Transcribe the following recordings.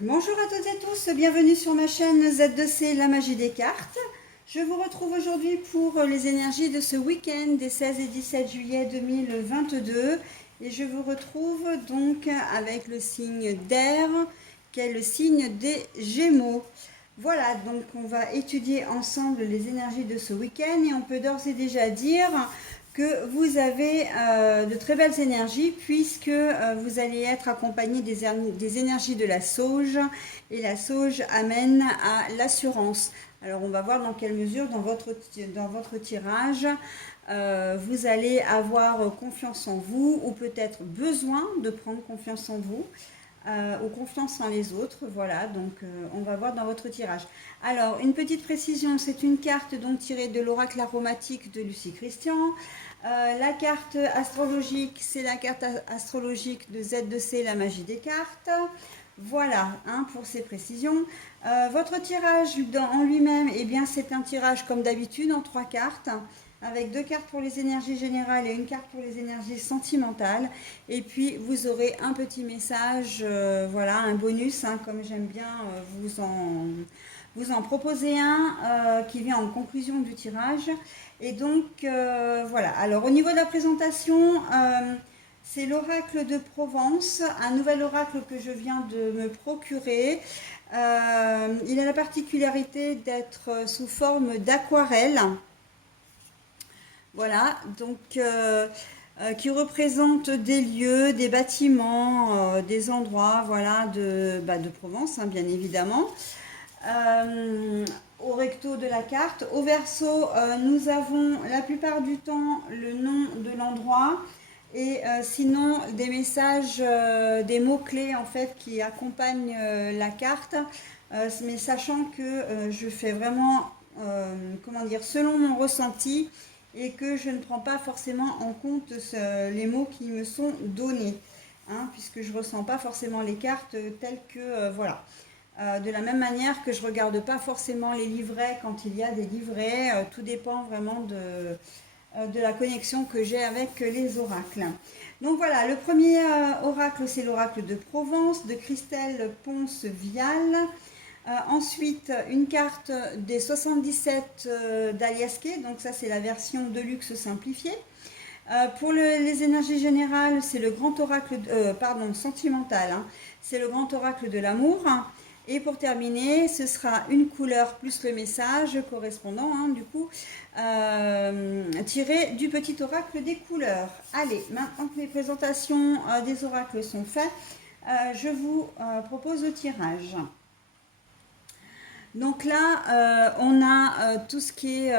Bonjour à toutes et tous, bienvenue sur ma chaîne Z2C, la magie des cartes. Je vous retrouve aujourd'hui pour les énergies de ce week-end des 16 et 17 juillet 2022. Et je vous retrouve donc avec le signe d'air, qui est le signe des Gémeaux. Voilà, donc on va étudier ensemble les énergies de ce week-end et on peut d'ores et déjà dire que vous avez de très belles énergies puisque vous allez être accompagné des énergies de la sauge et la sauge amène à l'assurance. Alors on va voir dans quelle mesure dans votre tirage vous allez avoir confiance en vous ou peut-être besoin de prendre confiance en vous. Ou confiance en les autres, voilà, donc on va voir dans votre tirage. Alors, une petite précision, c'est une carte donc tirée de l'oracle aromatique de Lucie Christian. La carte astrologique, c'est la carte astrologique de Z2C, la magie des cartes. Voilà, hein, pour ces précisions. Votre tirage en lui-même, eh bien, c'est un tirage comme d'habitude en 3 cartes, avec 2 cartes pour les énergies générales et une carte pour les énergies sentimentales. Et puis, vous aurez un petit message, voilà, un bonus, hein, comme j'aime bien vous en proposer un qui vient en conclusion du tirage. Et donc, voilà. Alors, au niveau de la présentation, c'est l'oracle de Provence, un nouvel oracle que je viens de me procurer. Il a la particularité d'être sous forme d'aquarelle. Voilà, donc qui représente des lieux, des bâtiments, des endroits, voilà, de Provence, hein, bien évidemment. Au recto de la carte. Au verso, nous avons la plupart du temps le nom de l'endroit et sinon des messages, des mots-clés en fait qui accompagnent la carte. Mais sachant que je fais vraiment, comment dire, selon mon ressenti et que je ne prends pas forcément en compte les mots qui me sont donnés, hein, puisque je ne ressens pas forcément les cartes telles que, voilà. De la même manière que je ne regarde pas forcément les livrets quand il y a des livrets, tout dépend vraiment de la connexion que j'ai avec les oracles. Donc voilà, le premier oracle, c'est l'oracle de Provence, de Christelle Ponce-Vial. Ensuite, une carte des 77 d'Aliasqué, donc ça c'est la version de luxe simplifiée. Pour les énergies générales, c'est le grand oracle, pardon, sentimental, hein, c'est le grand oracle de l'amour. Et pour terminer, ce sera une couleur plus le message correspondant, hein, du coup, tiré du petit oracle des couleurs. Allez, maintenant que les présentations des oracles sont faites, je vous propose le tirage. Donc là, on a tout ce qui est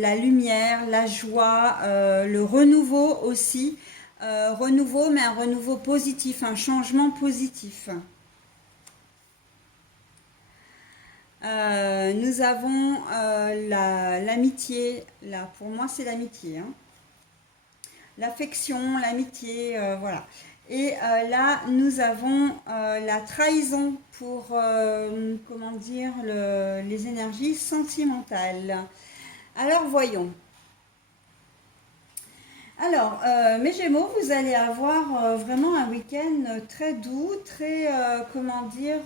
la lumière, la joie, le renouveau aussi. Renouveau, mais un renouveau positif, un changement positif. Nous avons l'amitié, là pour moi c'est l'amitié, hein. L'affection, l'amitié, voilà. Et là nous avons la trahison pour, comment dire, les énergies sentimentales. Alors voyons. Alors, mes Gémeaux, vous allez avoir vraiment un week-end très doux, très, comment dire,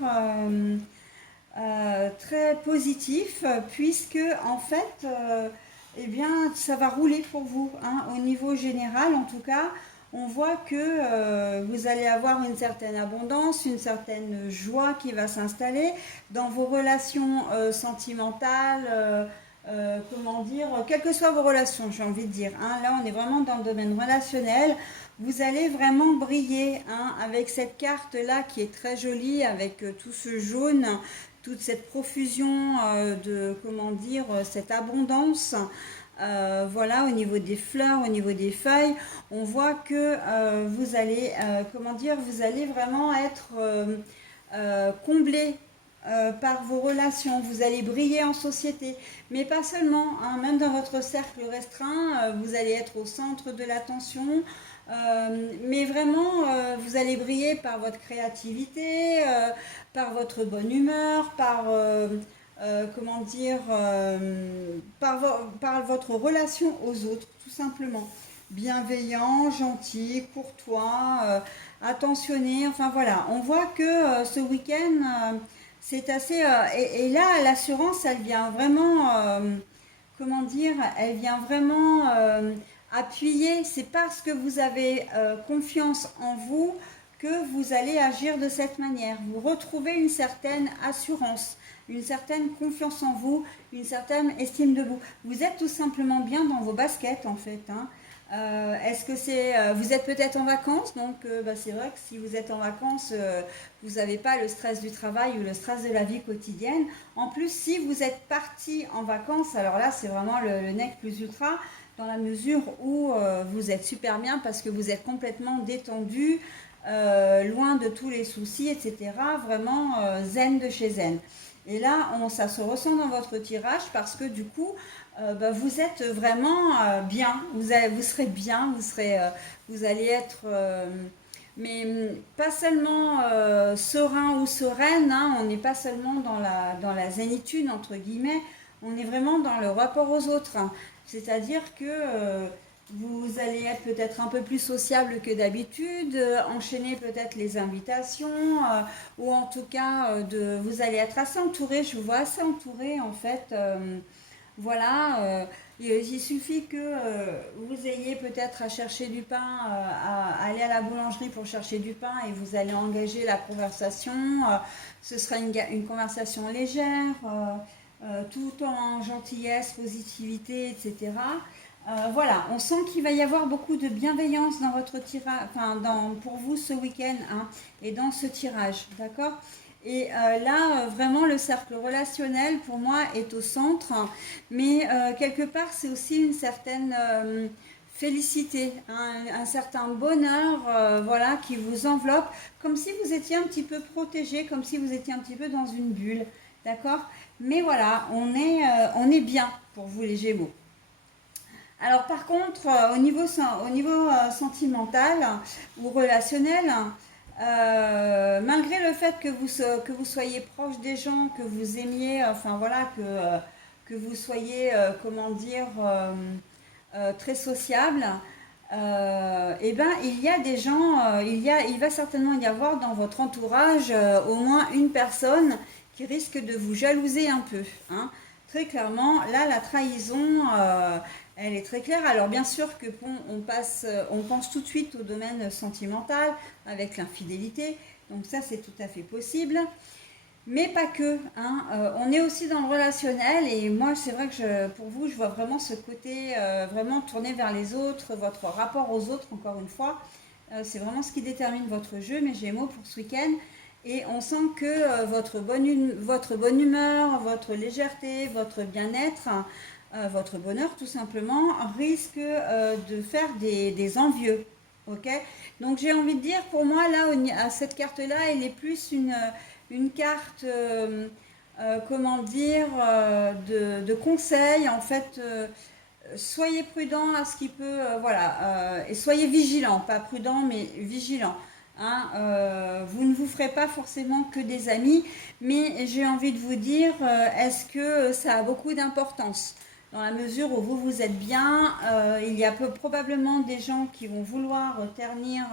très positif, puisque en fait, eh bien, ça va rouler pour vous, hein, au niveau général en tout cas. On voit que vous allez avoir une certaine abondance, une certaine joie qui va s'installer dans vos relations sentimentales, comment dire, quelles que soient vos relations, j'ai envie de dire, hein. Là, on est vraiment dans le domaine relationnel. Vous allez vraiment briller, hein, avec cette carte-là qui est très jolie, avec tout ce jaune, toute cette profusion de, comment dire, cette abondance. Voilà, au niveau des fleurs, au niveau des feuilles, on voit que vous allez, comment dire, vous allez vraiment être comblé par vos relations, vous allez briller en société, mais pas seulement, hein, même dans votre cercle restreint, vous allez être au centre de l'attention, mais vraiment, vous allez briller par votre créativité, par votre bonne humeur, par, comment dire, par votre relation aux autres, tout simplement. bienveillant, gentil, courtois, attentionné. Enfin voilà, on voit que ce week-end, c'est assez... et là, l'assurance, elle vient vraiment, comment dire, elle vient vraiment appuyer. C'est parce que vous avez confiance en vous que vous allez agir de cette manière. Vous retrouvez une certaine assurance, une certaine confiance en vous, une certaine estime de vous. Vous êtes tout simplement bien dans vos baskets en fait, hein. Est-ce que c'est... vous êtes peut-être en vacances, donc c'est vrai que si vous êtes en vacances, vous n'avez pas le stress du travail ou le stress de la vie quotidienne. En plus, si vous êtes parti en vacances, alors là, c'est vraiment le nec plus ultra, dans la mesure où vous êtes super bien parce que vous êtes complètement détendu, loin de tous les soucis, etc. Vraiment zen de chez zen. Et là, ça se ressent dans votre tirage parce que du coup, vous êtes vraiment bien. Vous serez bien, vous allez être, mais pas seulement serein ou sereine. Hein, on n'est pas seulement dans la zénitude entre guillemets. On est vraiment dans le rapport aux autres. Hein. C'est-à-dire que vous allez être peut-être un peu plus sociable que d'habitude, enchaîner peut-être les invitations, ou en tout cas, vous allez être assez entouré, je vous vois assez entouré en fait. Voilà, il suffit que vous ayez peut-être à chercher du pain, à aller à la boulangerie pour chercher du pain et vous allez engager la conversation. Ce sera une conversation légère, tout en gentillesse, positivité, etc. Voilà, on sent qu'il va y avoir beaucoup de bienveillance dans votre tirage, enfin pour vous ce week-end, hein, et dans ce tirage, d'accord? Et là, vraiment, le cercle relationnel, pour moi, est au centre. Mais quelque part, c'est aussi une certaine félicité, hein, un certain bonheur, voilà, qui vous enveloppe, comme si vous étiez un petit peu protégé, comme si vous étiez un petit peu dans une bulle, d'accord? Mais voilà, on est bien pour vous, les Gémeaux. Alors par contre, au niveau sentimental ou relationnel, malgré le fait que vous soyez proche des gens, que vous aimiez, enfin voilà, que vous soyez, comment dire, très sociable, eh ben, il y a des gens, il va certainement y avoir dans votre entourage au moins une personne qui risque de vous jalouser un peu, hein. Très clairement, là, la trahison, elle est très claire. Alors bien sûr que bon, on pense tout de suite au domaine sentimental avec l'infidélité. Donc ça, c'est tout à fait possible. Mais pas que, hein. On est aussi dans le relationnel et moi c'est vrai que pour vous je vois vraiment ce côté vraiment tourné vers les autres, votre rapport aux autres encore une fois. C'est vraiment ce qui détermine votre jeu, mes Gémeaux, pour ce week-end. Et on sent que votre bonne humeur, votre légèreté, votre bien-être, votre bonheur tout simplement, risque de faire des envieux. Ok. Donc j'ai envie de dire, pour moi là, à cette carte-là, elle est plus une carte, comment dire, de conseil. En fait, soyez prudent à ce qui peut, voilà, et soyez vigilant, pas prudent, mais vigilant. Hein, vous ne vous ferez pas forcément que des amis, mais j'ai envie de vous dire, est-ce que ça a beaucoup d'importance? Dans la mesure où vous êtes bien, il y a probablement des gens qui vont vouloir ternir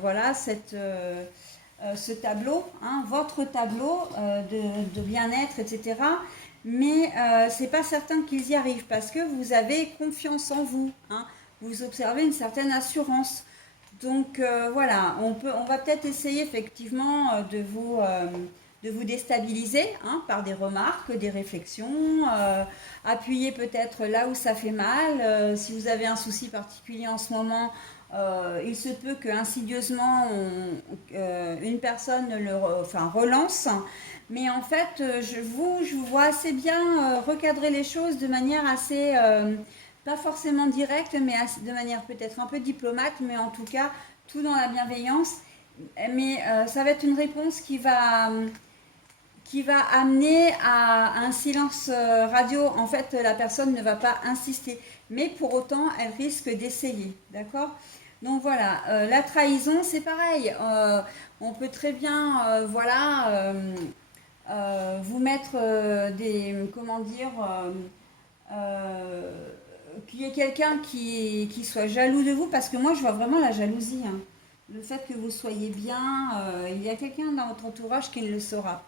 voilà, ce tableau, hein, votre tableau de bien-être, etc. Mais c'est pas certain qu'ils y arrivent parce que vous avez confiance en vous, hein. Vous observez une certaine assurance. Donc voilà, on va peut-être essayer effectivement de vous déstabiliser, hein, par des remarques, des réflexions, appuyer peut-être là où ça fait mal. Si vous avez un souci particulier en ce moment, il se peut que insidieusement une personne relance. Mais en fait, je vous vois assez bien recadrer les choses de manière assez, pas forcément directe, mais de manière peut-être un peu diplomate, mais en tout cas, tout dans la bienveillance. Mais ça va être une réponse qui va amener à un silence radio. En fait, la personne ne va pas insister, mais pour autant, elle risque d'essayer, d'accord? Donc voilà, la trahison, c'est pareil. On peut très bien, voilà, vous mettre comment dire, euh, qu'il y ait quelqu'un qui soit jaloux de vous, parce que moi je vois vraiment la jalousie, hein. Le fait que vous soyez bien, il y a quelqu'un dans votre entourage qui ne le sera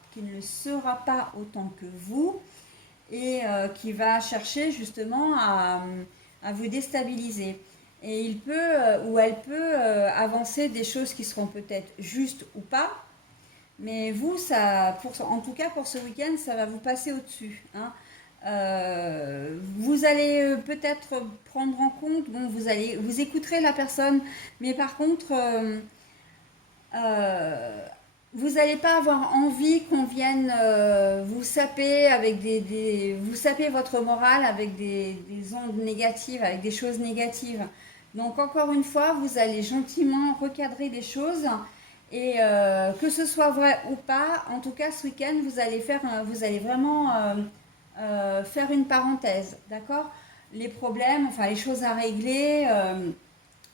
pas autant que vous et qui va chercher justement à vous déstabiliser. Et il peut ou elle peut avancer des choses qui seront peut-être justes ou pas, mais vous, ça, en tout cas pour ce week-end, ça va vous passer au-dessus, hein. Vous allez peut-être prendre en compte, bon, vous écouterez la personne, mais par contre, euh, vous n'allez pas avoir envie qu'on vienne vous saper avec vous saper votre morale avec des ondes négatives, avec des choses négatives. Donc encore une fois, vous allez gentiment recadrer des choses et que ce soit vrai ou pas, en tout cas ce week-end, vous allez vraiment faire une parenthèse, d'accord? Les problèmes, enfin les choses à régler.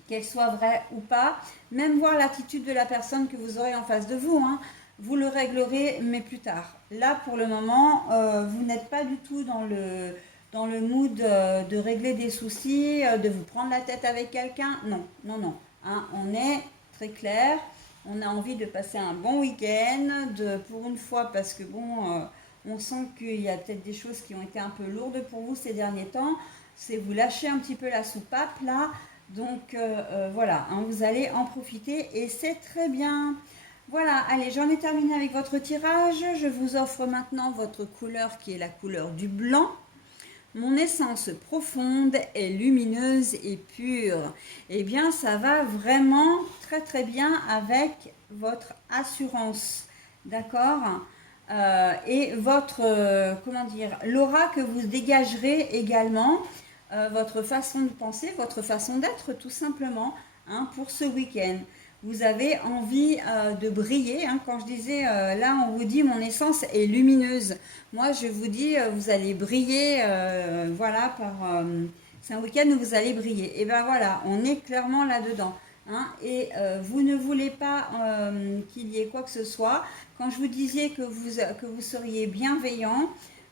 Qu'elle soit vraie ou pas, même voir l'attitude de la personne que vous aurez en face de vous, hein, vous le réglerez, mais plus tard. Là, pour le moment, vous n'êtes pas du tout dans le mood de régler des soucis, de vous prendre la tête avec quelqu'un. Non, non, non, hein, on est très clair, on a envie de passer un bon week-end, pour une fois, parce que bon, on sent qu'il y a peut-être des choses qui ont été un peu lourdes pour vous ces derniers temps. C'est vous lâcher un petit peu la soupape là. Donc voilà, hein, vous allez en profiter et c'est très bien. Voilà, allez, j'en ai terminé avec votre tirage. Je vous offre maintenant votre couleur qui est la couleur du blanc. Mon essence profonde est lumineuse et pure. Eh bien, ça va vraiment très très bien avec votre assurance. D'accord? Et votre, comment dire, l'aura que vous dégagerez également, votre façon de penser, votre façon d'être tout simplement, hein, pour ce week-end. Vous avez envie de briller, hein. Quand je disais, là on vous dit mon essence est lumineuse. Moi je vous dis, vous allez briller, voilà, c'est un week-end où vous allez briller. Et ben voilà, on est clairement là-dedans, hein. Et vous ne voulez pas qu'il y ait quoi que ce soit. Quand je vous disais que vous seriez bienveillant,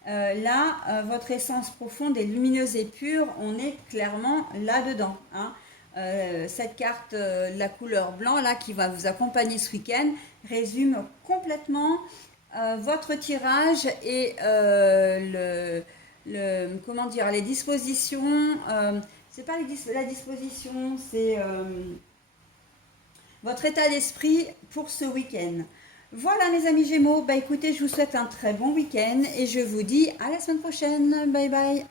là, votre essence profonde est lumineuse et pure, on est clairement là-dedans, hein. Cette carte, la couleur blanc, là, qui va vous accompagner ce week-end, résume complètement votre tirage et comment dire, les dispositions. C'est pas la disposition, c'est votre état d'esprit pour ce week-end. Voilà mes amis Gémeaux, bah écoutez, je vous souhaite un très bon week-end et je vous dis à la semaine prochaine. Bye bye.